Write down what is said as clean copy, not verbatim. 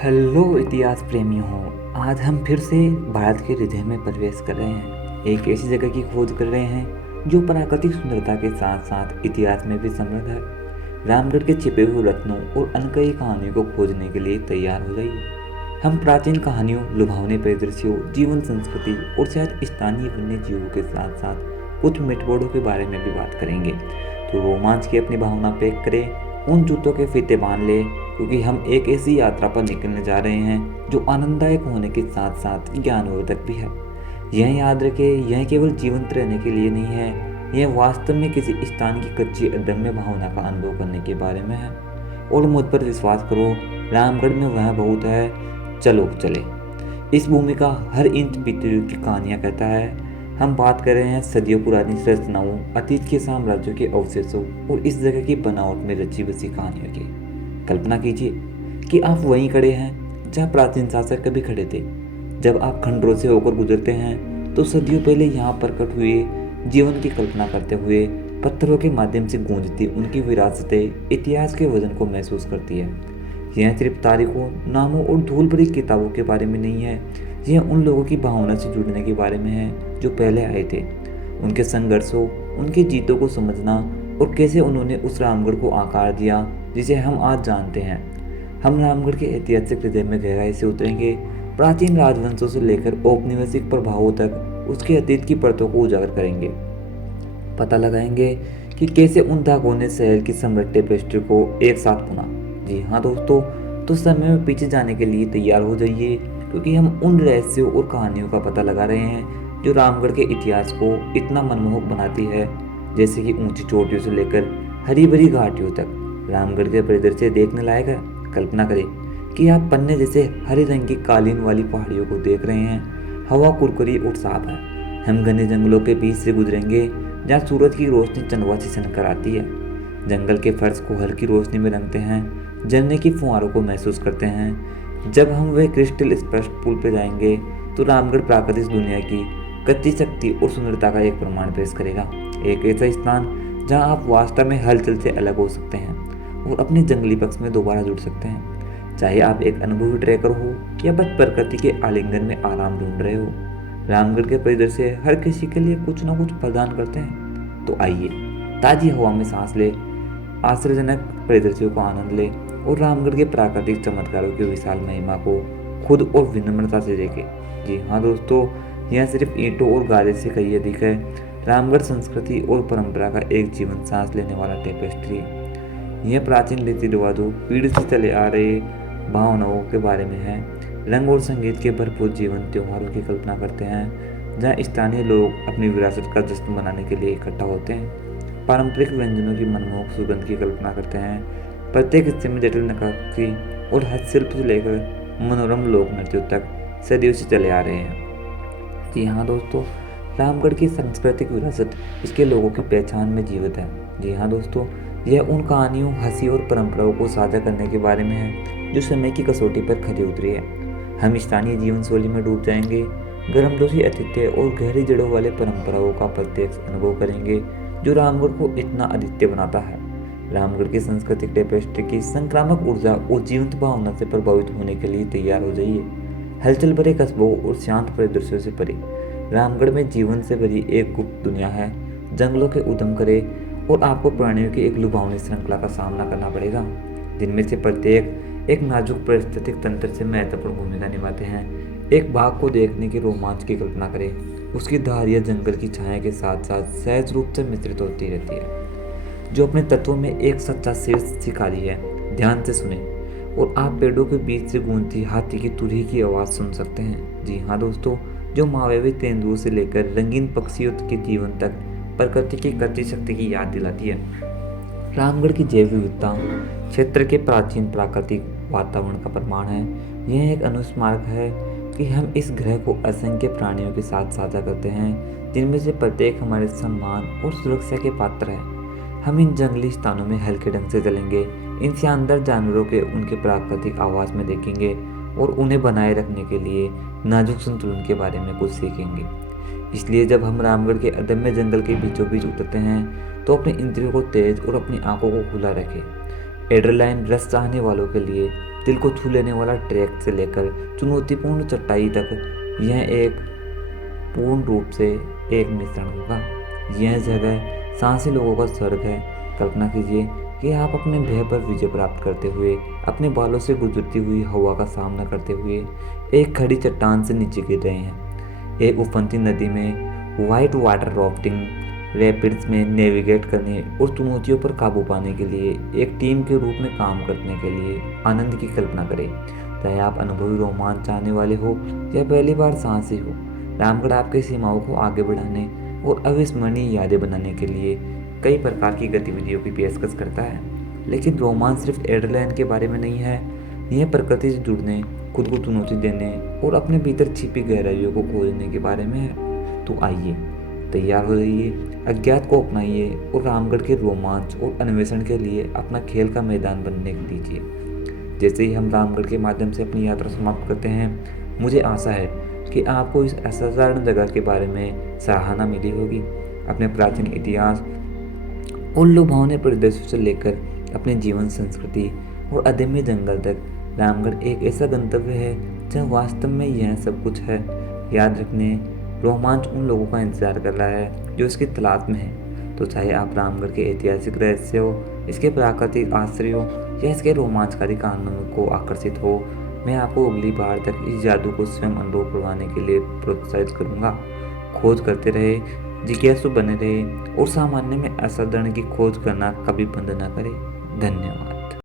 Hello इतिहास प्रेमियों। आज हम फिर से भारत के हृदय में प्रवेश कर रहे हैं। एक ऐसी जगह की खोज कर रहे हैं जो प्राकृतिक सुंदरता के साथ साथ इतिहास में भी समृद्ध है। रामगढ़ के छिपे हुए रत्नों और अनकही कहानियों को खोजने के लिए तैयार हो जाइए। हम प्राचीन कहानियों, लुभावने परिदृश्यों, जीवन संस्कृति और शायद स्थानीय वन्य जीवों के साथ साथ कुछ मितबोड़ों के बारे में भी बात करेंगे। तो रोमांच की अपनी भावना पैक करें, उन जूतों के फीते बांध ले, क्योंकि हम एक ऐसी यात्रा पर निकलने जा रहे हैं जो आनंददायक होने के साथ साथ ज्ञानवर्धक भी है। यह याद रखें, यह केवल जीवंत रहने के लिए नहीं है, यह वास्तव में किसी स्थान की कच्ची अदम्य भावना का अनुभव करने के बारे में है। और मुझ पर विश्वास करो, रामगढ़ में वह बहुत है। चलो चले। इस भूमि का हर इंच बीते युग की कहानियां कहता है। हम बात कर रहे हैं सदियों पुरानी संरचनाओं, अतीत के साम्राज्यों के अवशेषों और इस जगह की बनावट में रची बसी कहानियों की। कल्पना कीजिए कि आप वहीं खड़े हैं जहाँ प्राचीन शासक कभी खड़े थे। जब आप खंडरों से होकर गुजरते हैं तो सदियों पहले यहाँ प्रकट हुए जीवन की कल्पना करते हुए पत्थरों के माध्यम से गूंजती उनकी विरासतें इतिहास के वजन को महसूस करती है। यह सिर्फ तारीखों, नामों और धूल भरी किताबों के बारे में नहीं है, यह उन लोगों की भावना से जुड़ने के बारे में है जो पहले आए थे। उनके संघर्षों, उनकी जीतों को समझना और कैसे उन्होंने उस रामगढ़ को आकार दिया जिसे हम आज जानते हैं। हम रामगढ़ के ऐतिहासिक हृदय में गहराई से उतरेंगे, प्राचीन राजवंशों से लेकर औपनिवेशिक प्रभावों तक उसके अतीत की परतों को उजागर करेंगे। पता लगाएंगे कि कैसे उन धागों ने शहर की समृद्ध टेपेस्ट्री को एक साथ बुना। जी हाँ दोस्तों, तो समय में पीछे जाने के लिए तैयार हो जाइए, क्योंकि हम उन रहस्यों और कहानियों का पता लगा रहे हैं जो रामगढ़ के इतिहास को इतना मनमोहक बनाती है। जैसे कि ऊंची चोटियों से लेकर हरी भरी घाटियों तक रामगढ़ के परिदृश्य देखने लायक है। कल्पना करें कि आप पन्ने जैसे हरे रंग की कालीन वाली पहाड़ियों को देख रहे हैं। हवा कुरकुरी और साफ है। हम घने जंगलों के बीच से गुजरेंगे जहाँ सूरज की रोशनी चंदवा से छनकर आती है। जंगल के फर्श को हल्की रोशनी में रंगते हैं, झरने की फुहारों को महसूस करते हैं। जब हम वह क्रिस्टल स्पष्ट पुल पर जाएंगे तो रामगढ़ प्राकृतिक दुनिया की कच्ची शक्ति और सुंदरता का एक प्रमाण पेश करेगा। एक ऐसा स्थान जहां आप वास्तव में हलचल से अलग हो सकते हैं और अपने जंगली पक्ष में दोबारा जुड़ सकते हैं। चाहे आप एक अनुभवी ट्रैकर हो या बस प्रकृति के आलिंगन में आराम ढूंढ रहे हो, रामगढ़ के परिदृश्य हर किसी के लिए कुछ न कुछ प्रदान करते हैं। तो आइए, ताजी हवा में सांस ले, आश्चर्यजनक परिदृश्यों का आनंद ले और रामगढ़ के प्राकृतिक चमत्कारों की विशाल महिमा को खुद और विनम्रता से देखें। जी हाँ दोस्तों, यह सिर्फ ईंटों और गारे से कहीं अधिक है। रामगढ़ संस्कृति और परंपरा का एक जीवन सांस लेने वाला टेपेस्ट्री है। यह प्राचीन रीति रिवाजों, पीढ़ी से चले आ रहे भावनाओं के बारे में है। रंग और संगीत के भरपूर जीवन त्योहारों की कल्पना करते हैं जहाँ स्थानीय लोग अपनी विरासत का जश्न मनाने के लिए इकट्ठा होते हैं। पारंपरिक व्यंजनों की मनमोहक सुगंध की कल्पना करते हैं। प्रत्येक हिस्से में जटिल नक्काशी और हस्तशिल्प से लेकर मनोरम लोक नृत्यों तक सदियों से चले आ रहे हैं। जी हाँ दोस्तों, रामगढ़ की सांस्कृतिक विरासत इसके लोगों की पहचान में जीवित है। जी हाँ दोस्तों, यह उन कहानियों, हंसी और परंपराओं को साझा करने के बारे में है जो समय की कसौटी पर खरी उतरी है। हम स्थानीय जीवन शैली में डूब जाएंगे, गर्मजोशी आतिथ्य और गहरी जड़ों वाले परंपराओं का प्रत्यक्ष अनुभव करेंगे जो रामगढ़ को इतना अद्वितीय बनाता है। रामगढ़ की सांस्कृतिक टेपेस्ट्री की संक्रामक ऊर्जा और जीवंत भावना से प्रभावित होने के लिए तैयार हो जाइए। हलचल भरे कस्बों और शांत परिदृश्यों से परे रामगढ़ में जीवन से भरी एक गुप्त दुनिया है। जंगलों के उद्यम करे और आपको प्राणियों की एक लुभावनी श्रृंखला का सामना करना पड़ेगा, जिनमें से प्रत्येक एक नाजुक परिस्थितिक तंत्र से महत्वपूर्ण भूमिका निभाते हैं। एक बाघ को देखने के रोमांच की कल्पना करें। उसकी धारियाँ जंगल की छाया के साथ साथ सहज रूप से मिश्रित होती रहती है, जो अपने तत्वों में एक सच्चा शेर शिकारी है। ध्यान से सुने और आप पेड़ों के बीच से गूंजती हाथी की तुरही की आवाज़ सुन सकते हैं। जी हाँ दोस्तों, जो मायावी तेंदुओं से लेकर रंगीन पक्षियों के जीवन तक प्रकृति की कच्ची शक्ति की याद दिलाती है। रामगढ़ की जैव विविधता क्षेत्र के प्राचीन प्राकृतिक वातावरण का प्रमाण है। यह एक अनुस्मारक है कि हम इस ग्रह को असंख्य प्राणियों के साथ साझा करते हैं, जिनमें से प्रत्येक हमारे सम्मान और सुरक्षा के पात्र है। हम इन जंगली स्थानों में हल्के ढंग से चलेंगे, इन शानदार जानवरों के उनके प्राकृतिक आवास में देखेंगे और उन्हें बनाए रखने के लिए नाजुक संतुलन के बारे में कुछ सीखेंगे। इसलिए जब हम रामगढ़ के अदम्य जंगल के बीचों बीच उतरते हैं तो अपने इंद्रियों को तेज और अपनी आंखों को खुला रखें। एड्रेनालाइन रस चाहने वालों के लिए दिल को छू लेने वाला ट्रैक से लेकर चुनौतीपूर्ण चटाई तक, यह एक पूर्ण रूप से एक मिश्रण होगा। यह जगह साहसी लोगों का स्वर्ग है। कल्पना कीजिए कि आप अपने भय पर विजय प्राप्त करते हुए, अपने बालों से गुजरती हुई हवा का सामना करते हुए एक खड़ी चट्टान से नीचे गिर रहे हैं। एक उफनती नदी में वाइट वाटर राफ्टिंग, रैपिड्स में नेविगेट करने और चुनौतियों पर काबू पाने के लिए एक टीम के रूप में काम करने के लिए आनंद की कल्पना करें। चाहे आप अनुभवी रोमांच चाहने वाले हो या पहली बार साहसी हो, रामगढ़ आपकी सीमाओं को आगे बढ़ाने और अविस्मरणीय यादें बनाने के लिए कई प्रकार की गतिविधियों की पेशकश करता है। लेकिन रोमांच सिर्फ एड्रेनलिन के बारे में नहीं है, यह प्रकृति से जुड़ने, खुद को चुनौती देने और अपने भीतर छिपी गहराइयों को खोजने के बारे में है। तो आइए, तैयार हो जाइए, अज्ञात को अपनाइए और रामगढ़ के रोमांच और अन्वेषण के लिए अपना खेल का मैदान बनने दीजिए। जैसे ही हम रामगढ़ के माध्यम से अपनी यात्रा समाप्त करते हैं, मुझे आशा है कि आपको इस असाधारण जगह के बारे में सराहना मिली होगी। अपने प्राचीन इतिहास और लुभावने परिदृश्यों से लेकर अपने जीवन, संस्कृति और अदम्य जंगल तक, रामगढ़ एक ऐसा गंतव्य है जहाँ वास्तव में यह सब कुछ है। याद रखने, रोमांच उन लोगों का इंतजार कर रहा है जो इसकी तलाश में है। तो चाहे आप रामगढ़ के ऐतिहासिक रहस्यों, इसके प्राकृतिक आश्रयों या इसके रोमांचकारी कहानियों को आकर्षित हो, मैं आपको अगली बार तक इस जादू को स्वयं अनुभव करवाने के लिए प्रोत्साहित करूंगा। खोज करते रहे, जिज्ञासु बने रहे और सामान्य में असाधारण की खोज करना कभी बंद न करें। धन्यवाद।